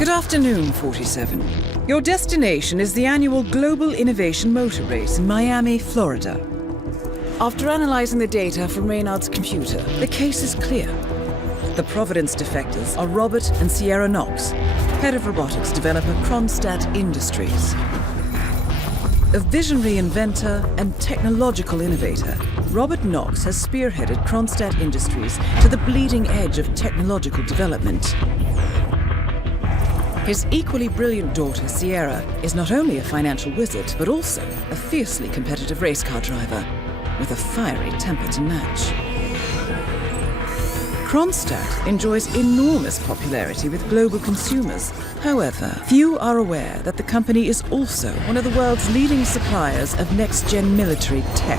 Good afternoon, 47. Your destination is the annual Global Innovation Motor Race in Miami, Florida. After analyzing the data from Reynard's computer, the case is clear. The Providence defectors are Robert and Sierra Knox, head of robotics developer Kronstadt Industries. A visionary inventor and technological innovator, Robert Knox has spearheaded Kronstadt Industries to the bleeding edge of technological development. His equally brilliant daughter, Sierra, is not only a financial wizard, but also a fiercely competitive race car driver, with a fiery temper to match. Kronstadt enjoys enormous popularity with global consumers. However, few are aware that the company is also one of the world's leading suppliers of next-gen military tech.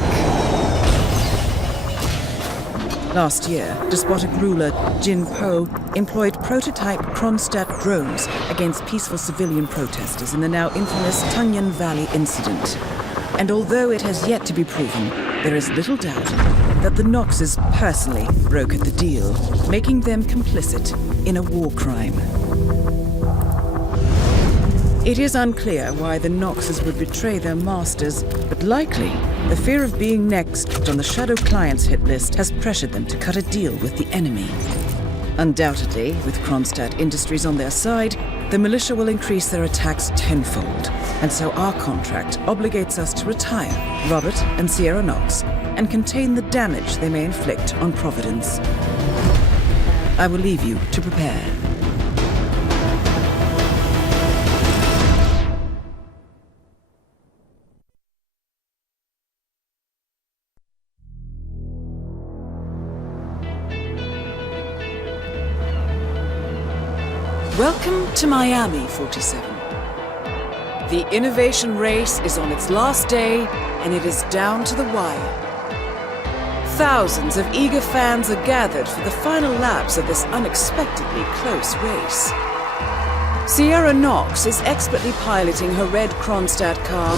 Last year, despotic ruler Jin Po employed prototype Kronstadt drones against peaceful civilian protesters in the now infamous Tungan Valley incident. And although it has yet to be proven, there is little doubt that the Knoxes personally brokered the deal, making them complicit in a war crime. It is unclear why the Knoxes would betray their masters, but likely the fear of being next on the Shadow Clients hit list has pressured them to cut a deal with the enemy. Undoubtedly, with Kronstadt Industries on their side, the militia will increase their attacks tenfold, and so our contract obligates us to retire Robert and Sierra Knox and contain the damage they may inflict on Providence. I will leave you to prepare. Welcome to Miami, 47. The innovation race is on its last day, and it is down to the wire. Thousands of eager fans are gathered for the final laps of this unexpectedly close race. Sierra Knox is expertly piloting her red Kronstadt car.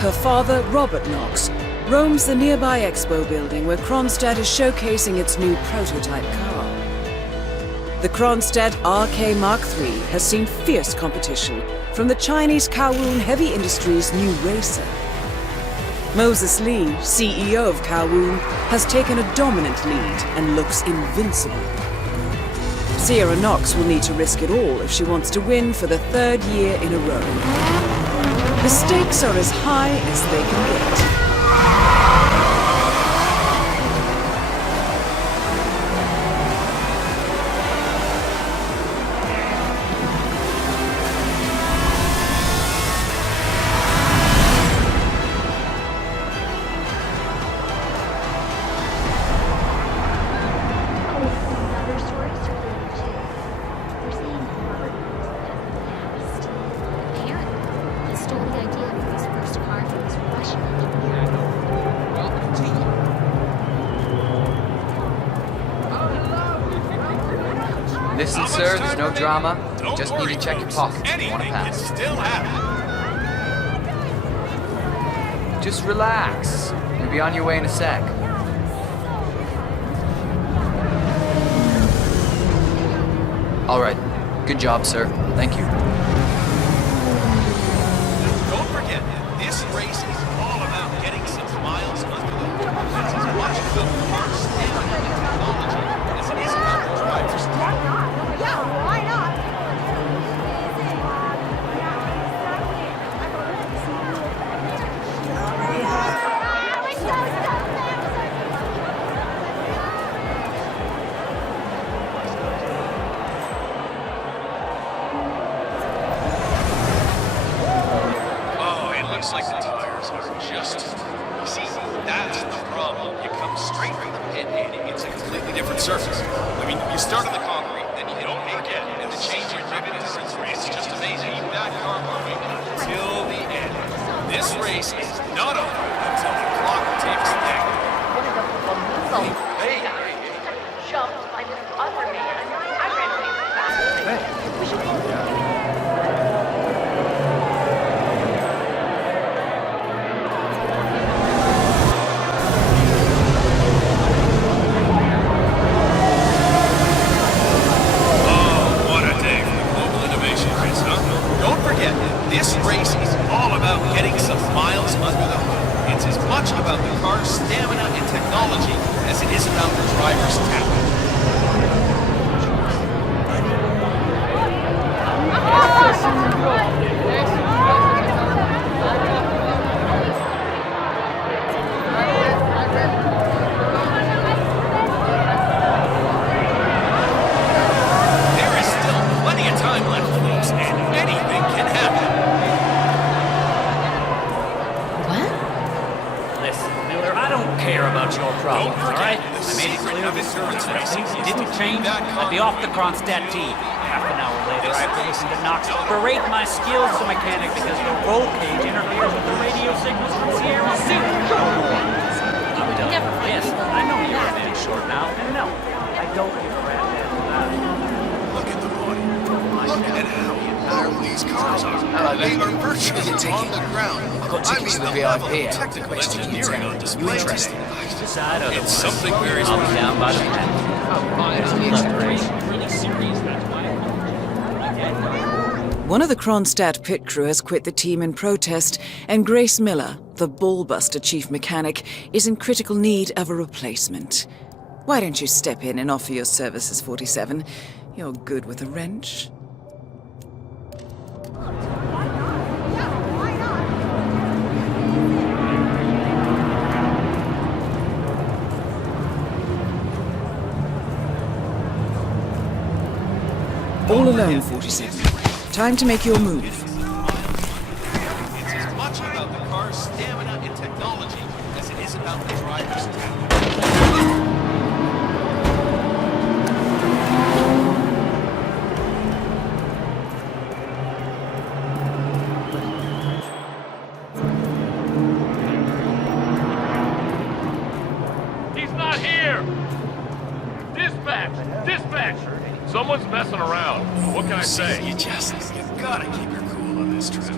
Her father, Robert Knox, roams the nearby expo building where Kronstadt is showcasing its new prototype car. The Kronstadt RK Mark III has seen fierce competition from the Chinese Kowloon Heavy Industries' new racer. Moses Lee, CEO of Kowloon, has taken a dominant lead and looks invincible. Sierra Knox will need to risk it all if she wants to win for the third year in a row. The stakes are as high as they can get. Listen, sir, there's no drama. You just need to check your pockets if you want to pass. Just relax. You'll be on your way in a sec. All right. Good job, sir. Thank you. Don't forget, this race is all about getting some miles under the hood. It's as much about parts and technology as it is about the drivers. Yeah, why not? Oh, it looks like the tires are just... See, that's the problem. You come straight from the pit endurance racing Didn't change. I'd be off the Kronstadt tee. Half an hour later, I have to listen to Knox berate my skills as a mechanic because the roll cage interferes with the radio signals from Sierra Z. Yes, I know you're a man short now, and no, I don't give a rat's ass about it. Look at the body. Look at how narrow these cars are. They are virtually on the ground. I mean, the level of technical engineering on display today. Decide otherwise. It's something very I'll be special. down by the pen. Really serious, that's why. One of the Kronstadt pit crew has quit the team in protest, and Grace Miller, the ballbuster chief mechanic, is in critical need of a replacement. Why don't you step in and offer your services, 47? You're good with a wrench. All alone, 47. Time to make your move. It's as much about the car's stamina and technology as it is about the driver's talent. He's not here! Dispatch! Dispatch! Someone's messing around. What can I say? You gotta keep your cool on this trip.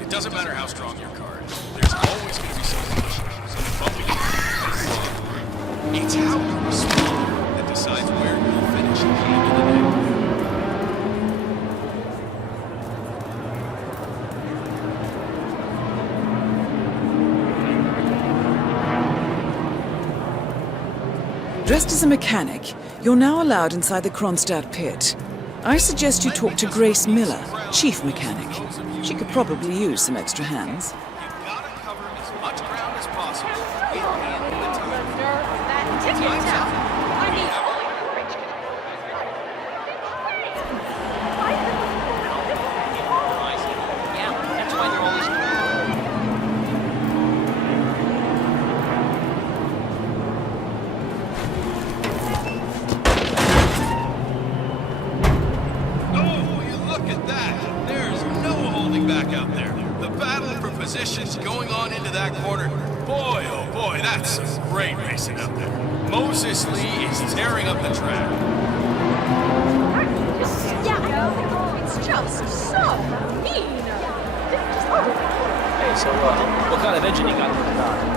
It doesn't matter how strong your car is. There's always gonna be some bumping into you. It's how you respond that decides where you'll finish at the end of the day. Dressed as a mechanic, you're now allowed inside the Kronstadt pit. I suggest you talk to Grace Miller, chief mechanic. She could probably use some extra hands. You've gotta cover as much ground as possible. That ticket out. I mean, Yeah, that's why they're always... Oh, you look at that! There's no holding back out there. The battle for positions going on into that corner. Boy, oh boy, that's some great racing out there. Moses Lee is tearing up the track. yeah, it's just so mean. Hey, so what kind of engine you got for the car?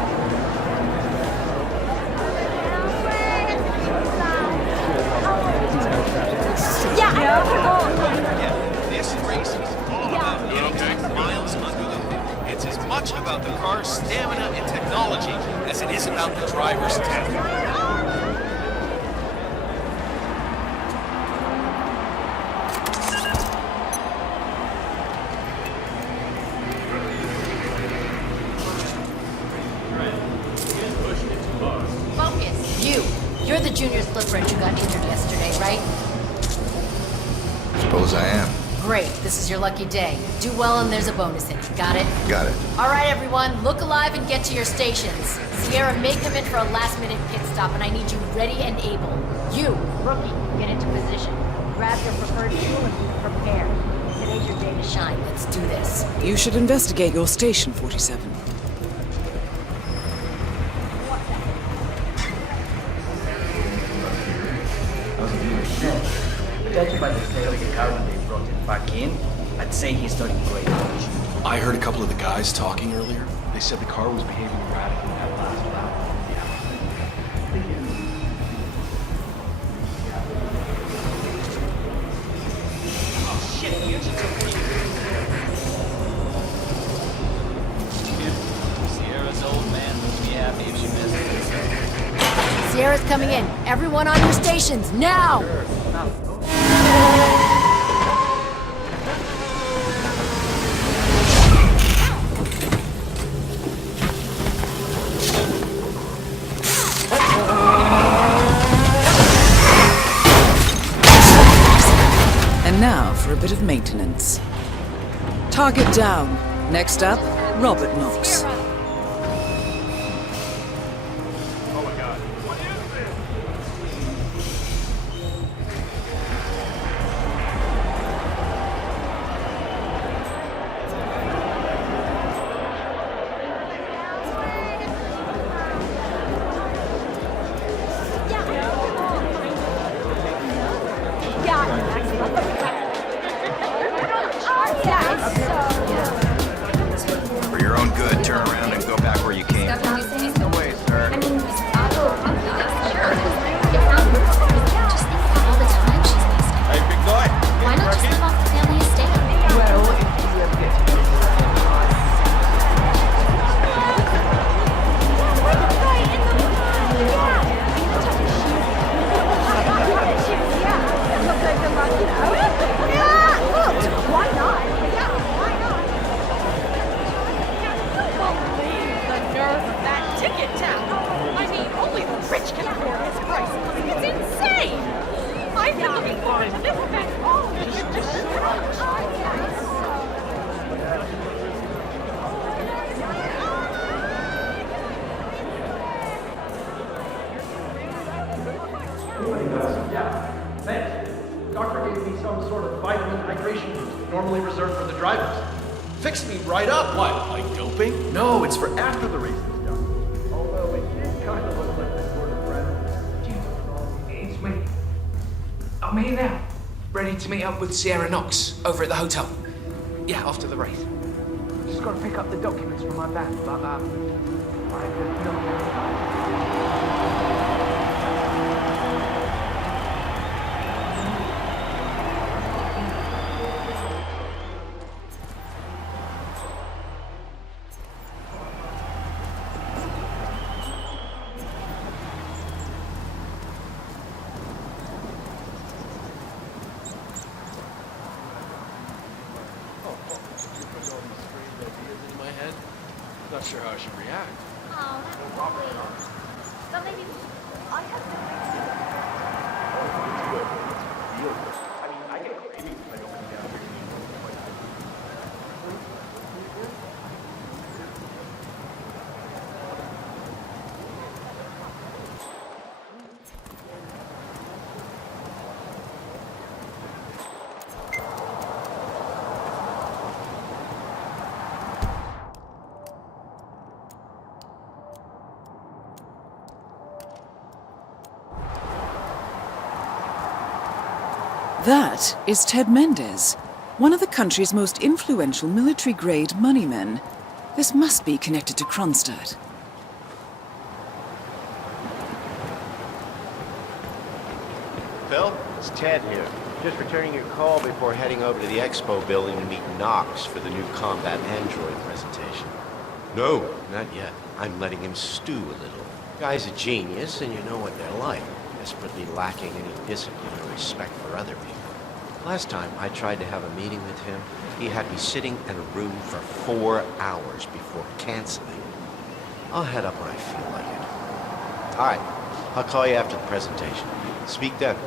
Yeah, this race is all about getting some miles under the hood. It's as much about the car's stamina and technology as it is about the driver's talent. Focus. You're the junior slip wrench who got injured yesterday, right? Suppose I am. Great. This is your lucky day. Do well and there's a bonus in it. Got it? Got it. All right, everyone. Look alive and get to your stations. Sierra may come in for a last-minute pit stop, and I need you ready and able. You, rookie, get into position. Grab your preferred fuel and be prepared. Today's your day to shine. Let's do this. You should investigate your station, 47. Judging by the state of the car when they brought it back in, I'd say he's done great. I heard a couple of the guys talking earlier. They said the car was behaving erratically in that last lap. Sierra's old man would be happy if she missed it. Sierra's coming in. Everyone on your stations, now! And now for a bit of maintenance. Target down. Next up, Robert Knox. hydration boost, normally reserved for the drivers. Fixed me right up. What, like doping? No, it's for after the race is done. Although it did kind of look like the sort of breath. It's me. I'm here now, ready to meet up with Sierra Knox over at the hotel. Yeah, after the race. Just got to pick up the documents from my van, but I just know. Not sure how I should react. Oh, that's lovely. But maybe I have to. I mean, I get cravings if I don't come down here. That is Ted Mendez, one of the country's most influential military-grade moneymen. This must be connected to Kronstadt. Phil, it's Ted here. Just returning your call before heading over to the expo building to meet Knox for the new combat android presentation. No, not yet. I'm letting him stew a little. Guy's a genius, and you know what they're like. Desperately lacking any discipline or respect for other people. Last time I tried to have a meeting with him, he had me sitting in a room for 4 hours before canceling. I'll head up when I feel like it. All right, I'll call you after the presentation. Speak then.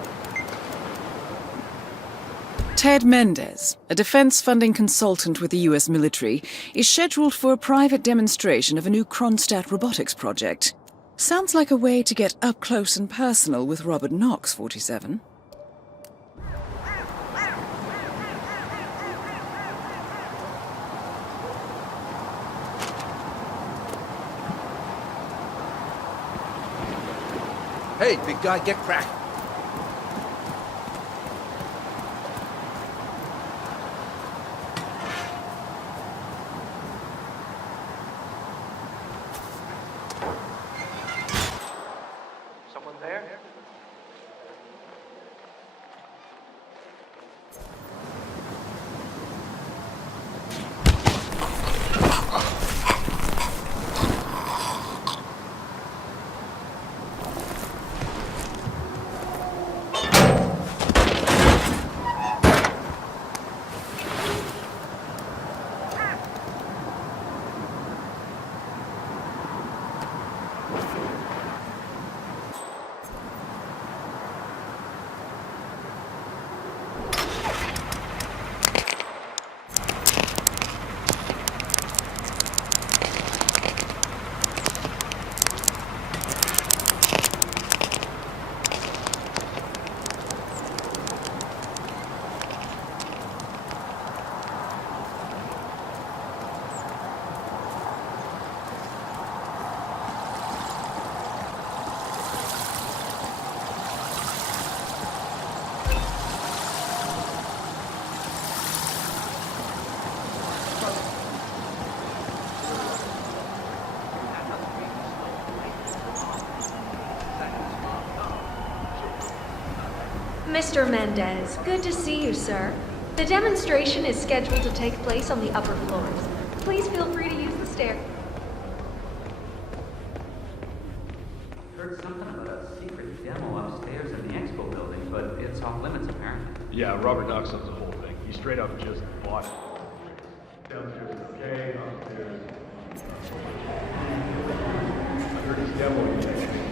Ted Mendez, a defense funding consultant with the US military, is scheduled for a private demonstration of a new Kronstadt robotics project. Sounds like a way to get up close and personal with Robert Knox, 47. Hey, big guy, get cracking. Someone there? Mr. Mendez, good to see you, sir. The demonstration is scheduled to take place on the upper floors. Please feel free to use the stair. Heard something about a secret demo upstairs in the expo building, but it's off limits apparently. Yeah, Robert Knox owns the whole thing. He straight up just bought it. Downstairs is okay, upstairs. I heard his demo today.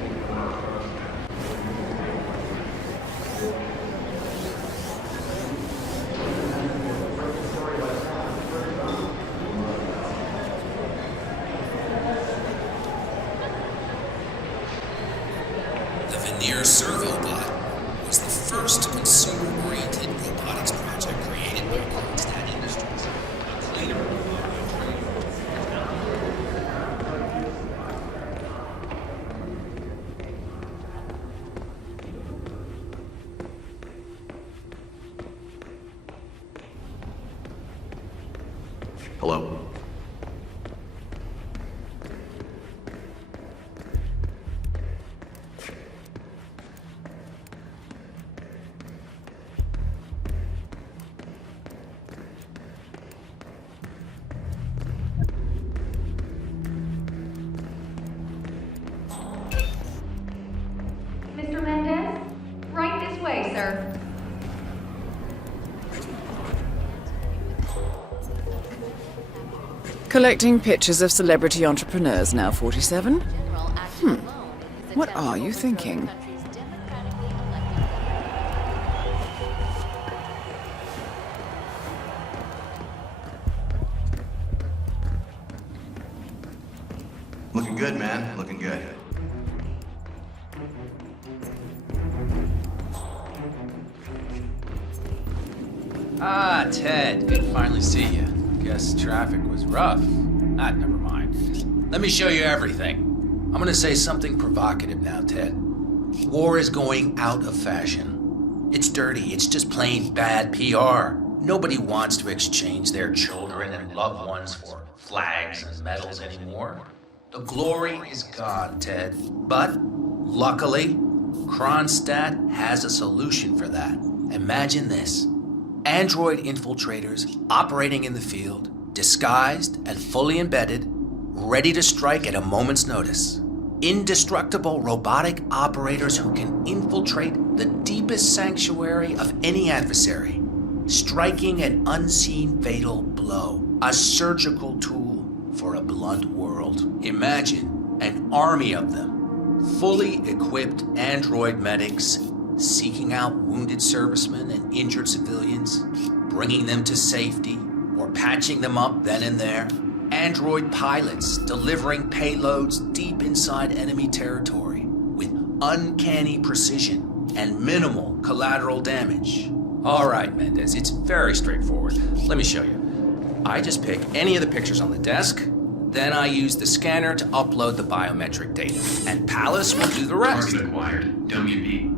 The Veneer Servo Bot was the first consumer-oriented robotics project created Hello? Mr. Mendez? Right this way, sir. Collecting pictures of celebrity entrepreneurs now, 47? What are you thinking? Looking good, man. Looking good. Ah, Ted. Good to finally see you. Guess traffic was rough. Ah, never mind. Let me show you everything. I'm gonna say something provocative now, Ted. War is going out of fashion. It's dirty. It's just plain bad PR. Nobody wants to exchange their children and loved ones for flags and medals anymore. The glory is gone, Ted. But, luckily, Kronstadt has a solution for that. Imagine this. Android infiltrators operating in the field, disguised and fully embedded, ready to strike at a moment's notice. Indestructible robotic operators who can infiltrate the deepest sanctuary of any adversary, striking an unseen fatal blow, a surgical tool for a blunt world. Imagine an army of them, fully equipped android medics seeking out wounded servicemen and injured civilians, bringing them to safety or patching them up then and there. Android pilots delivering payloads deep inside enemy territory with uncanny precision and minimal collateral damage. All right, Mendez, it's very straightforward. Let me show you. I just pick any of the pictures on the desk, then I use the scanner to upload the biometric data, and Palace will do the rest. Target acquired. WB.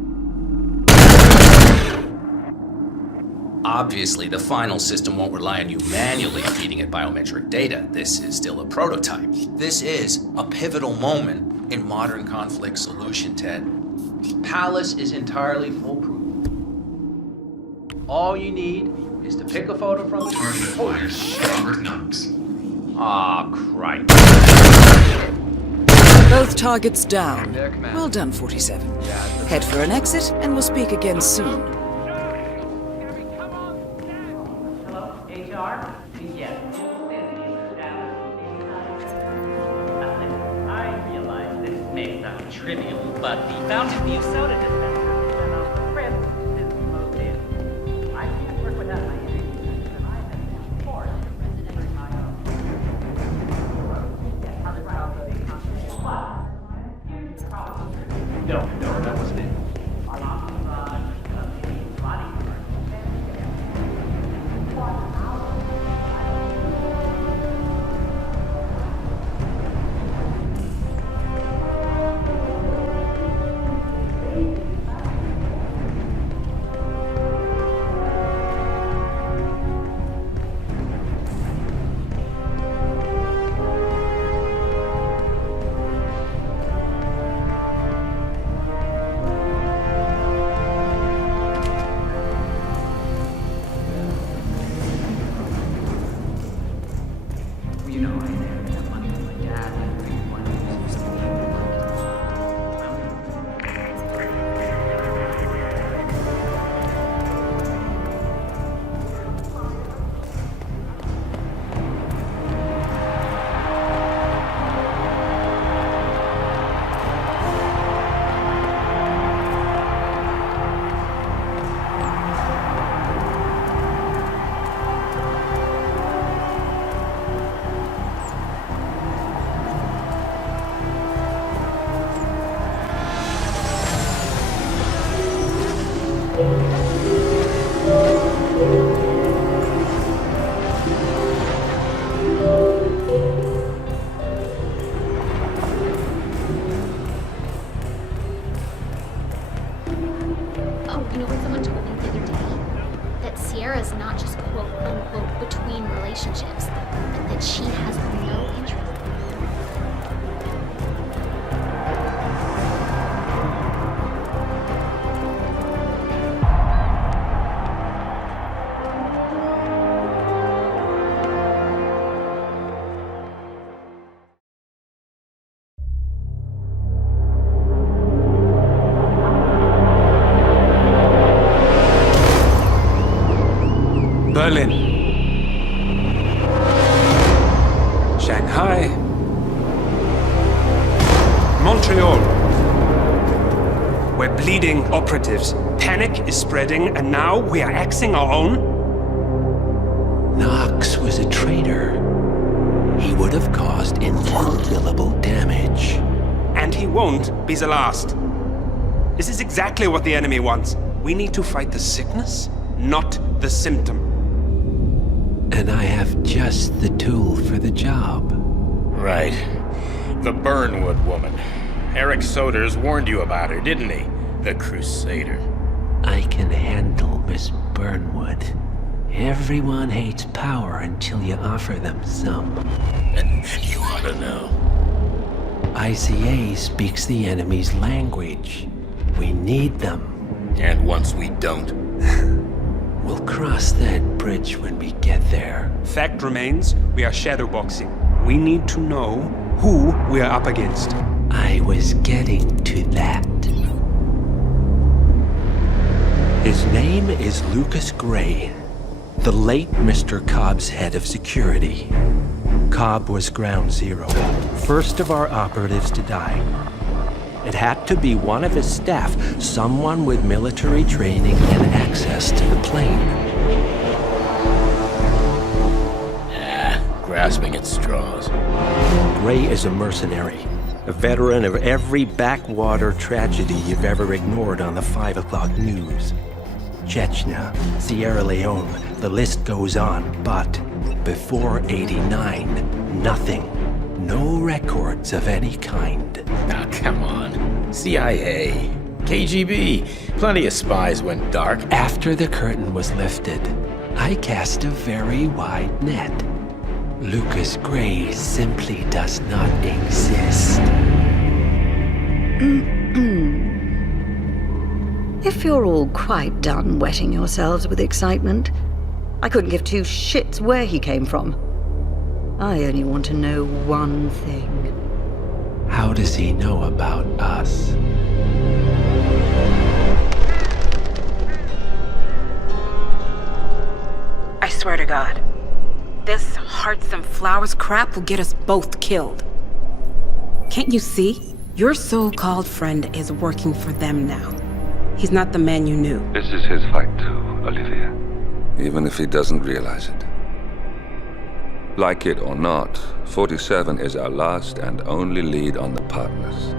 Obviously, the final system won't rely on you manually feeding it biometric data. This is still a prototype. This is a pivotal moment in modern conflict solution, Ted. Palace is entirely foolproof. All you need is to pick a photo from the Target acquired. Robert Knox. Ah, Christ. Both targets down. Well done, 47. Head for an exit, and we'll speak again soon. Trivial, but the Fountain View soda dispenser sent off the crib is closed in. I can't work without my interviews, and I have been forced to bring my own. No, that wasn't it. not just quote-unquote between relationships, but that she has no interest. Berlin, Shanghai, Montreal. We're bleeding operatives. Panic is spreading, and now we are axing our own? Knox was a traitor. He would have caused incalculable damage. And he won't be the last. This is exactly what the enemy wants. We need to fight the sickness, not the symptom. And I have just the tool for the job. Right. The Burnwood woman. Eric Soders warned you about her, didn't he? The Crusader. I can handle Miss Burnwood. Everyone hates power until you offer them some. You ought to know. ICA speaks the enemy's language. We need them. And once we don't? We'll cross that bridge when we get there. Fact remains, we are shadowboxing. We need to know who we are up against. I was getting to that. His name is Lucas Gray, the late Mr. Cobb's head of security. Cobb was ground zero, first of our operatives to die. It had to be one of his staff, someone with military training and access to the plane. Grasping at straws. Gray is a mercenary, a veteran of every backwater tragedy you've ever ignored on the 5 o'clock news. Chechnya, Sierra Leone, the list goes on, but before '89, nothing. No records of any kind. Ah, come on. CIA, KGB, plenty of spies went dark. After the curtain was lifted, I cast a very wide net. Lucas Gray simply does not exist. If you're all quite done wetting yourselves with excitement, I couldn't give two shits where he came from. I only want to know one thing. How does he know about us? I swear to God, this hearts and flowers crap will get us both killed. Can't you see? Your so-called friend is working for them now. He's not the man you knew. This is his fight too, Olivia. Even if he doesn't realize it. Like it or not, 47 is our last and only lead on the partners.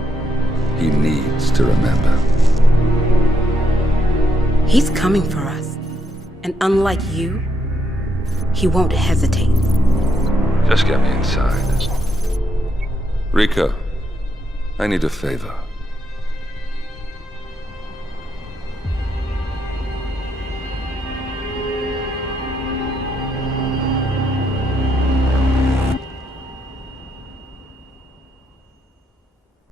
He needs to remember. He's coming for us. And unlike you, he won't hesitate. Just get me inside. Rico, I need a favor.